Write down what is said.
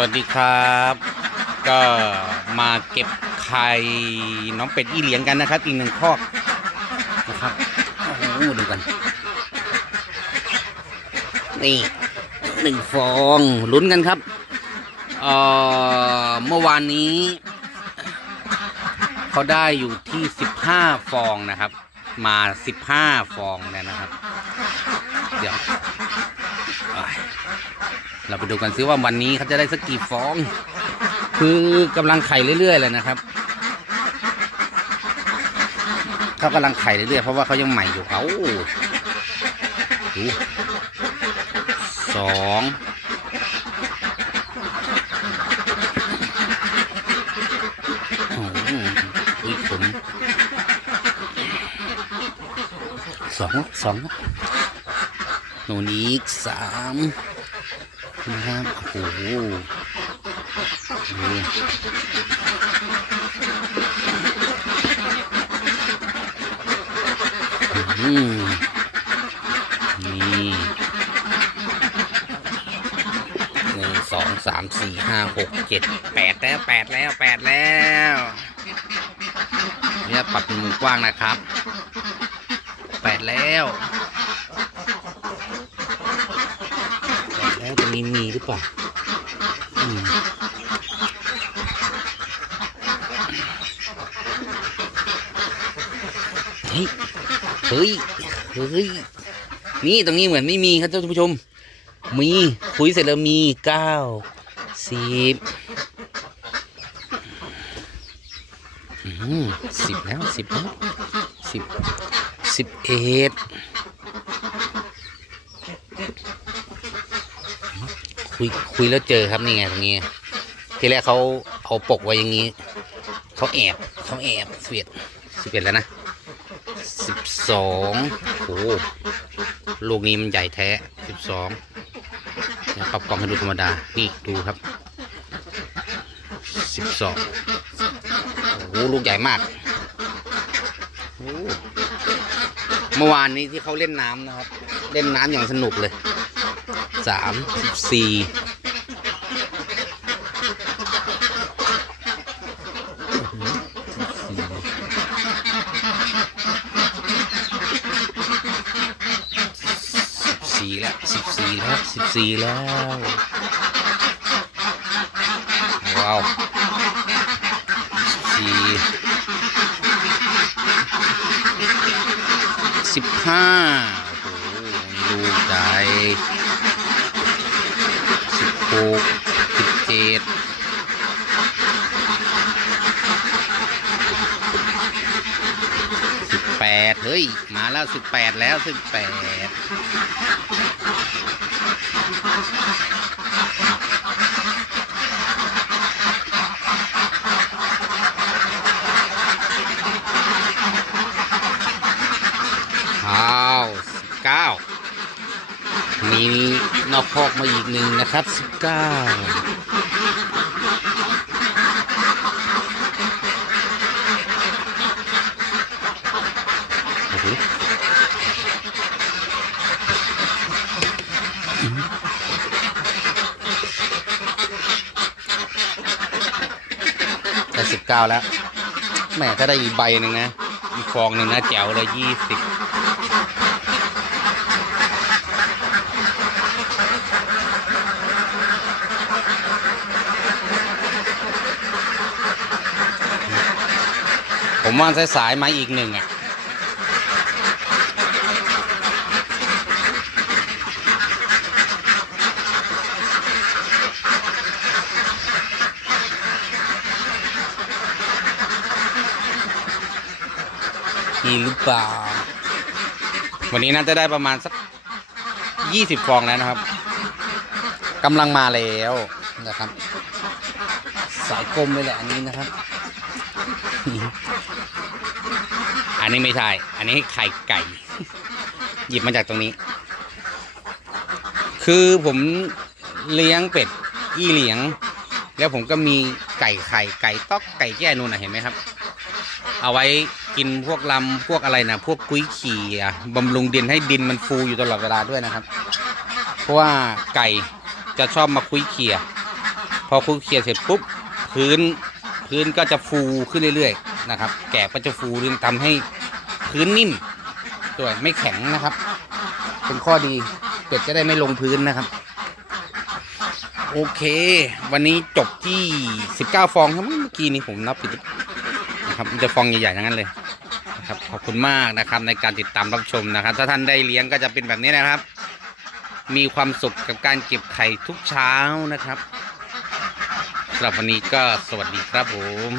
วัสดีครับ ก็มาเก็บไข่น้องเป็ดอีเหลียงกันนะครับ อีกหนึ่งคอกนะครับโอ้ดูกัน นี่หนึ่งฟองลุ้นกันครับเอ่อเมื่อวานนี้ เขาได้อยู่ที่สิบห้าฟองนะครับ มาสิบห้าฟองเนี่ยนะครับ เดี๋ยว เราไปดูกันซิว่าวันนี้เขาจะได้สักกี่ฟอง คือกำลังไข่เรื่อยๆเลยนะครับเขากำลังไข่เรื่อยๆเพราะว่าเขายังใหม่อยู่เอาดูสองอุ้ยผมสองสองหนูนอีกสาม นะครับโอ้โหดูอืมนี่หนึ่งสองสามสี่ห้าหกเจ็ดแปดแล้วแปดแล้วแปดแล้วเนี่ยปรับเป็นมุมกว้างนะครับแปดแล้ว แล้วตรงนี้มีหรือเปล่าเฮ้ย เฮ้ย เฮ้ย นี่ตรงนี้เหมือนไม่มีครับท่านผู้ชม มีคุยเสร็จแล้วมีเก้าสิบอืมสิบแล้วสิบแล้วสิบสิบเอ็ด คุยคุยแล้วเจอครับนี่ไงตรงนี้ ทีแรกเขาเอาปกไว้อย่างนี้เขาแอบเขาแอบสิบเอ็ดสิบเอ็ดแล้วนะสิบสองโอ้โหลูกนี้มันใหญ่แท้สิบสองปรับกล่องให้ดูธรรมดา นี่ดูครับสิบสองโอ้โหลูกใหญ่มากโอ้เมื่อวานนี้ที่เขาเล่นน้ำนะครับ เล่นน้ำอย่างสนุกเลย สามสิบสี่สี่แล้วสิบสี่แล้วสิบสี่แล้วว้าวสี่สิบห้าโอ้โหลูใหญ่สิบห กสิบเจ็ดสิบแปดเฮ้ย มาแล้วสิบแปดแล้วสิบแปด อ้าวสิบเก้ามี นอกคอกมาอีกหนึ่งนะครับสิบเก้าได้สิบเก้าแล้วแหม่ถ้าได้อีกใบหนึ่งนะ อีกฟองหนึ่งนะแจ๋วเลยยี่สิบ ผมว่าสายๆมาอีกหนึ่งอะมีหรือเปล่า วันนี้น่าจะได้ประมาณสักยี่สิบฟองแล้วนะครับกำลังมาแล้วนะครับ สายกลมเลยแหละอันนี้นะครับ อันนี้ไม่ใช่ อันนี้ไข่ไก่ หยิบมาจากตรงนี้ คือผมเลี้ยงเป็ดอี้เหลียง แล้วผมก็มีไก่ไข่ไก่ต๊อกไก่แจ้นู่นนะเห็นไหมครับ เอาไว้กินพวกลำพวกอะไรนะพวกกุ้ยขี่บำรุงดินให้ดินมันฟูอยู่ตลอดเวลาด้วยนะครับ เพราะว่าไก่จะชอบมาคุ้ยเขี่ยพอคลุกเคี่ยเสร็จปุ๊บพื้น พื้นก็จะฟูขึ้นเรื่อยๆนะครับ แกะก็จะฟูดึงทำให้พื้นนิ่มด้วยไม่แข็งนะครับ เป็นข้อดีเป็ดจะได้ไม่ลงพื้นนะครับ โอเค วันนี้จบที่ 19 ฟองครับเมื่อกี้นี้ผมนับผิดนะครับมันจะฟองใหญ่ๆทั้งนั้นเลยนะครับขอบคุณมากนะครับในการติดตามรับชมนะครับ ถ้าท่านได้เลี้ยงก็จะเป็นแบบนี้นะครับ มีความสุขกับการเก็บไข่ทุกเช้านะครับ สำหรับวันนี้ก็สวัสดีครับผม